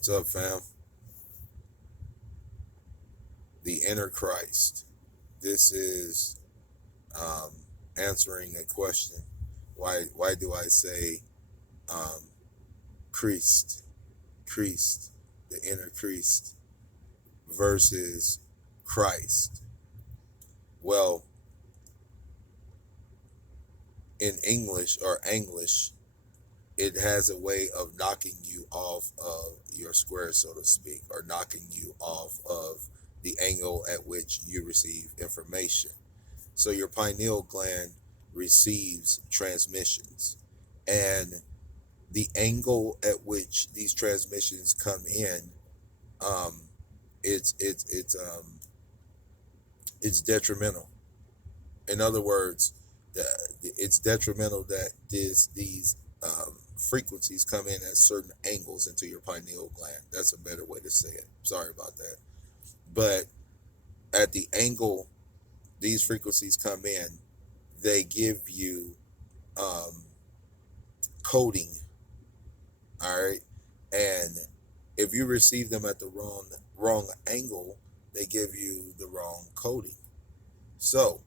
What's up, fam? The inner Christ. This is um, answering a question. Why do I say um, kryst, kryst, the inner Christ versus Christ? Well, in English or English, it has a way of knocking you off of your square, so to speak, or knocking you off of the angle at which you receive information. So your pineal gland receives transmissions, and the angle at which these transmissions come in, um, it's it's it's um, it's detrimental. In other words, the, it's detrimental that these frequencies come in at certain angles into your pineal gland. That's a better way to say it. Sorry about that. But at the angle these frequencies come in, they give you um, coding. All right, and if you receive them at the wrong angle, they give you the wrong coding. So,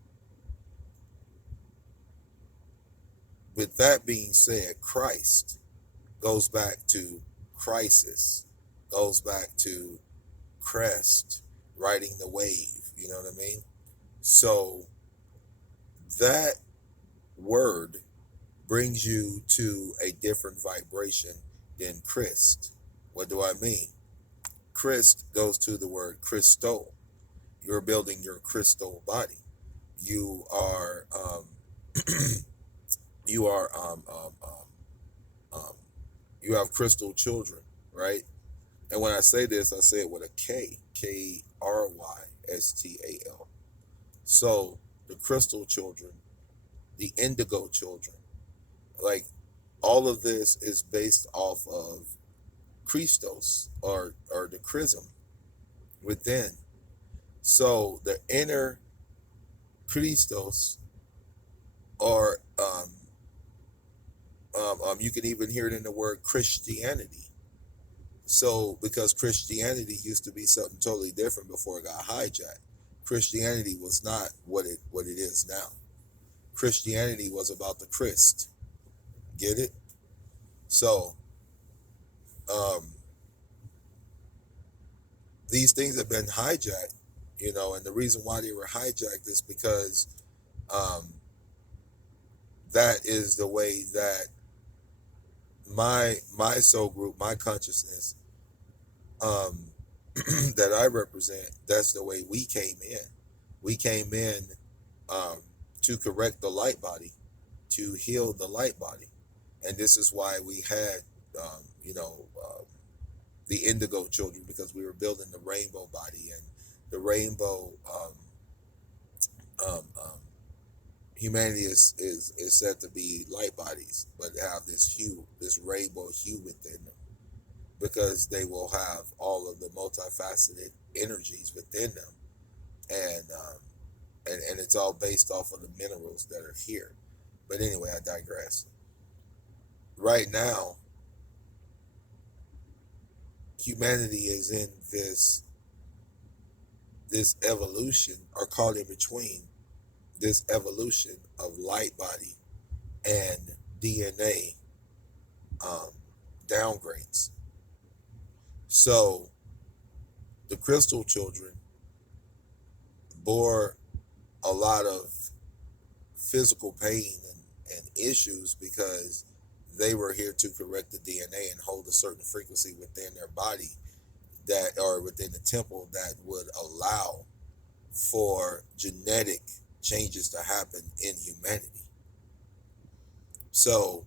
with that being said, Christ goes back to crisis, goes back to crest, riding the wave. You know what I mean? So that word brings you to a different vibration than Christ. What do I mean? Christ goes to the word crystal. You're building your crystal body. You are you are um, you have crystal children, right? And when I say this, I say it with a Krystal. So the crystal children, the indigo children, like all of this is based off of Christos or the chrism within. So the inner Christos, or you can even hear it in the word Christianity. So because Christianity used to be something totally different before it got hijacked. Christianity was not what it is now. Christianity was about the Christ. Get it? So um, these things have been hijacked, and the reason why they were hijacked is because um, that is the way that my soul group, my consciousness, um, that I represent, that's the way we came in. We came in um, to correct the light body, to heal the light body, and this is why we had, um, you know, uh, the indigo children, because we were building the rainbow body, and the rainbow um, um, humanity is said to be light bodies, but have this hue, this rainbow hue within them, because they will have all of the multifaceted energies within them, and and it's all based off of the minerals that are here. But anyway, I digress. Right now, humanity is in this evolution, or called in between this evolution of light body and DNA um, downgrades. So the crystal children bore a lot of physical pain and issues because they were here to correct the DNA and hold a certain frequency within their body, that, or within the temple, that would allow for genetic changes to happen in humanity. So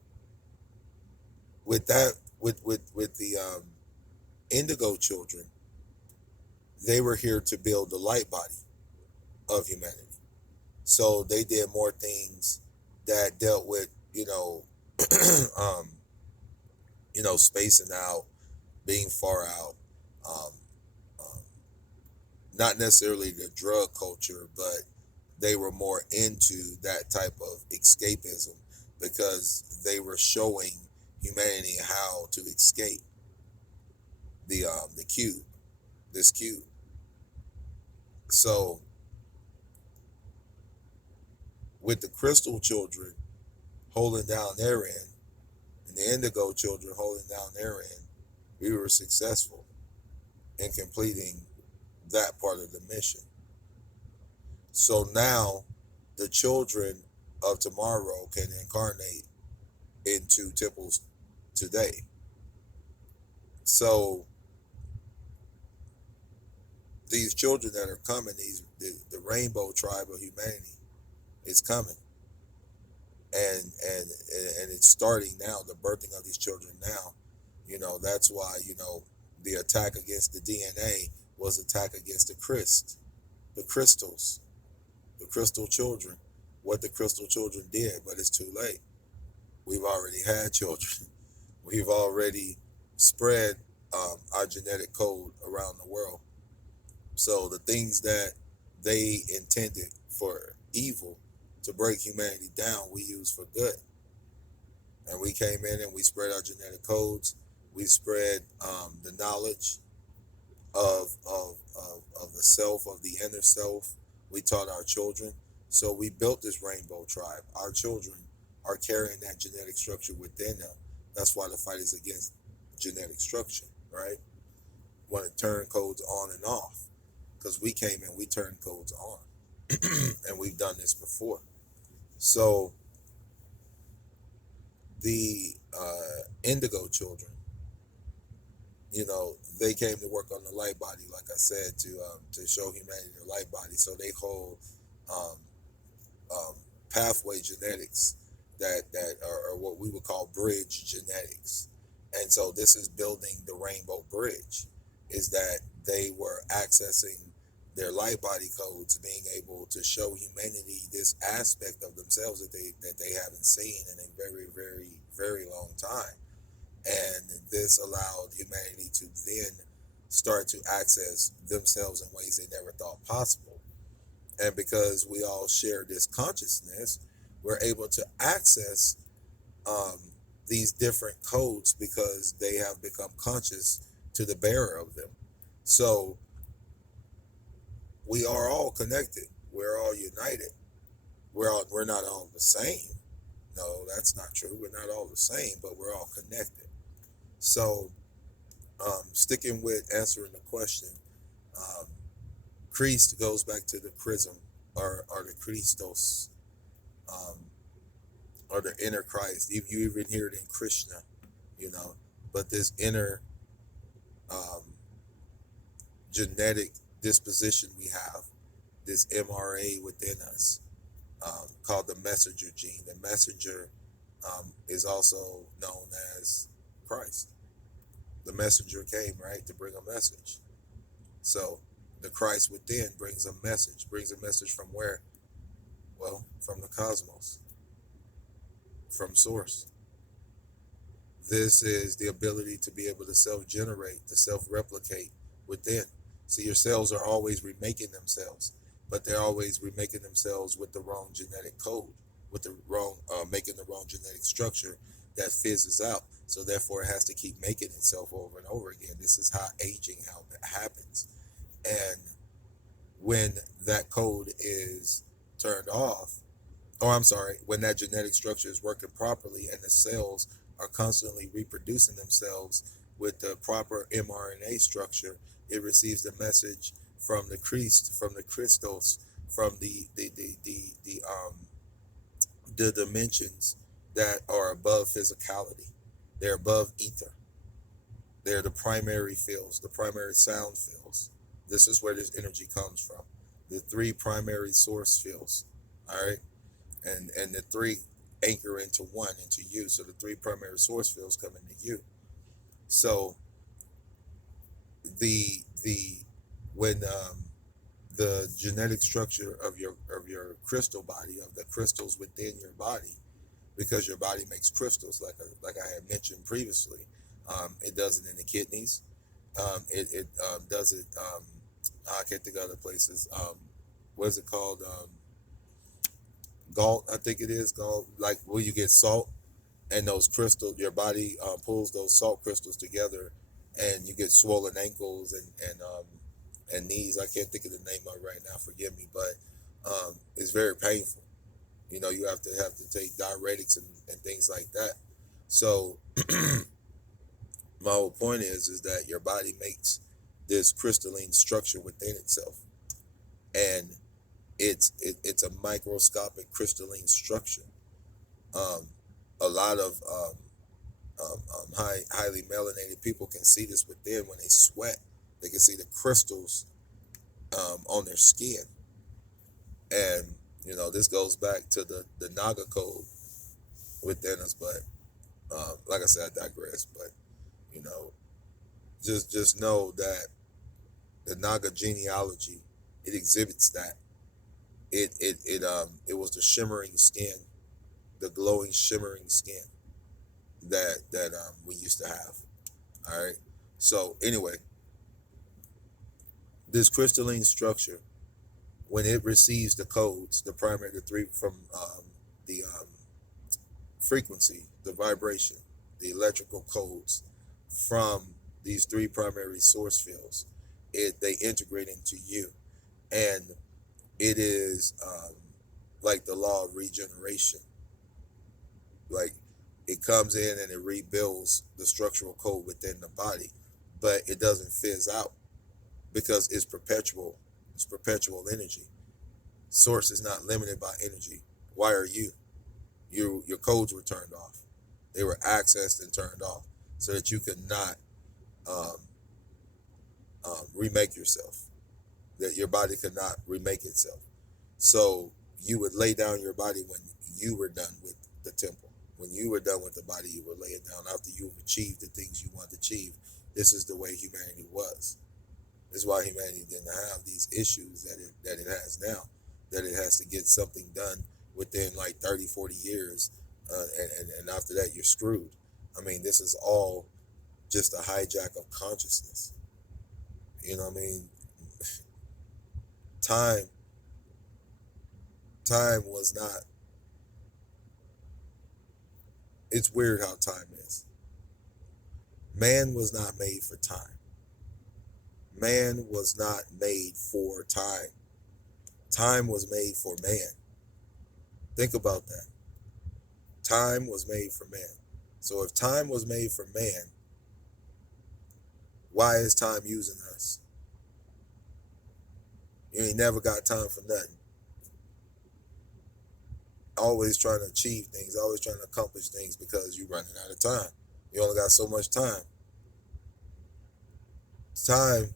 with that, with the indigo children, they were here to build the light body of humanity. So they did more things that dealt with, um, spacing out, being far out, um, um, not necessarily the drug culture, but they were more into that type of escapism, because they were showing humanity how to escape. the cube, this cube. So with the crystal children holding down their end and the indigo children holding down their end, we were successful in completing that part of the mission. So now the children of tomorrow can incarnate into temples today. So these children that are coming, the rainbow tribe of humanity is coming, and it's starting now. The birthing of these children now, that's why the attack against the DNA was attack against the kryst, the crystals, the crystal children. What the crystal children did, but it's too late. We've already had children. We've already spread our genetic code around the world. So the things that they intended for evil to break humanity down, we use for good. And we came in and we spread our genetic codes. We spread the knowledge of the self, of the inner self. We taught our children. So we built this rainbow tribe. Our children are carrying that genetic structure within them. That's why the fight is against genetic structure, right? Want to turn codes on and off. Because we came in, we turned codes on. And we've done this before. So the indigo children, they came to work on the light body, like I said, to show humanity the light body. So they hold um, pathway genetics that are what we would call bridge genetics. And so this is building the rainbow bridge, is that they were accessing their light body codes, being able to show humanity this aspect of themselves that they haven't seen in a very, very, very long time. And this allowed humanity to then start to access themselves in ways they never thought possible. And because we all share this consciousness, we're able to access um, these different codes because they have become conscious to the bearer of them. So we are all connected. We're all united. We're not all the same. No, that's not true. We're not all the same, but we're all connected. So sticking with answering the question, um, Christ goes back to the chrism or the Christos, um, or the inner Christ. You even hear it in Krishna, but this inner um, genetic disposition we have, this MRA within us, called the messenger gene. The messenger is also known as Christ. The messenger came, right, to bring a message. So the Christ within brings a message. Brings a message from where? Well, from the cosmos, from source. This is the ability to be able to self-generate, to self-replicate within. So your cells are always remaking themselves, but they're always remaking themselves with the wrong genetic code, with the wrong, making the wrong genetic structure that fizzes out. So therefore, it has to keep making itself over and over again. This is how aging happens. And when that code is turned off, or I'm sorry, when that genetic structure is working properly and the cells are constantly reproducing themselves with the proper mRNA structure, it receives the message from the Christ, from the crystals, from the dimensions that are above physicality. They're above ether. They're the primary fields, the primary sound fields. This is where this energy comes from. The three primary source fields. All right. And the three anchor into one, into you. So the three primary source fields come into you. So the when the genetic structure of your crystal body, of the crystals within your body, because your body makes crystals, like I had mentioned previously. It does it in the kidneys. It does it. I can't think of other places. What is it called? Gall, I think it is gall. Like where you get salt and those crystals, your body pulls those salt crystals together and you get swollen ankles and knees. I can't think of the name of it right now. Forgive me, but it's very painful. You know, you have to take diuretics and things like that. So my whole point is that your body makes this crystalline structure within itself, and it's a microscopic crystalline structure. Um, a lot of highly melanated people can see this within when they sweat. They can see the crystals on their skin, and you know this goes back to the Naga code within us. But like I said, I digress. But you know, just know that the Naga genealogy, it exhibits that it was the shimmering skin, the glowing shimmering skin that we used to have. All right. So anyway, this crystalline structure, when it receives the codes, the three from the frequency, the vibration, the electrical codes from these three primary source fields, they integrate into you, and it is like the law of regeneration. Like it comes in and it rebuilds the structural code within the body, but it doesn't fizz out because it's perpetual. It's perpetual energy. Source is not limited by energy. Why are you? Your codes were turned off. They were accessed and turned off so that you could not um, remake yourself. That your body could not remake itself. So you would lay down your body when you were done with the temple. When you were done with the body, you would lay it down after you've achieved the things you want to achieve. This is the way humanity was. This is why humanity didn't have these issues that it has now. That it has to get something done within like 30, 40 years. And after that, you're screwed. I mean, this is all just a hijack of consciousness. You know what I mean? Time was not, it's weird how time is. Man was not made for time. Man was not made for time. Time was made for man. Think about that. Time was made for man. So if time was made for man, why is time using us? You ain't never got time for nothing. Always trying to achieve things, always trying to accomplish things because you're running out of time. You only got so much time. Time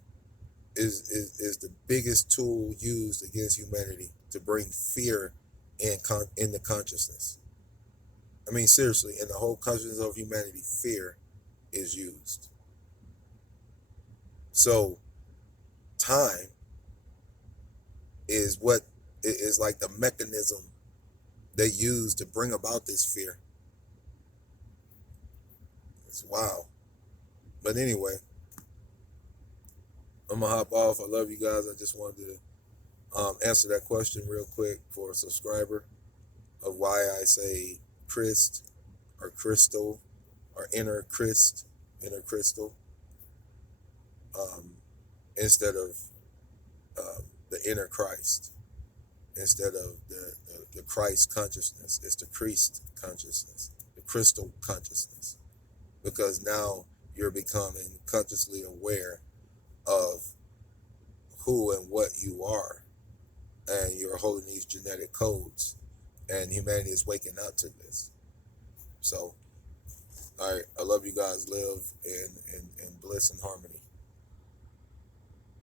is the biggest tool used against humanity to bring fear in the consciousness. I mean, seriously, in the whole consciousness of humanity, fear is used. So time is what is like the mechanism they use to bring about this fear. It's wild. But anyway, I'm gonna hop off. I love you guys. I just wanted to answer that question real quick for a subscriber of why I say kryst or crystal or inner crystal instead of the inner Christ, instead of the Christ consciousness. It's the kryst consciousness, the crystal consciousness, because now you're becoming consciously aware of who and what you are, and you're holding these genetic codes, and humanity is waking up to this. So, all right, I love you guys. Live in bliss and harmony.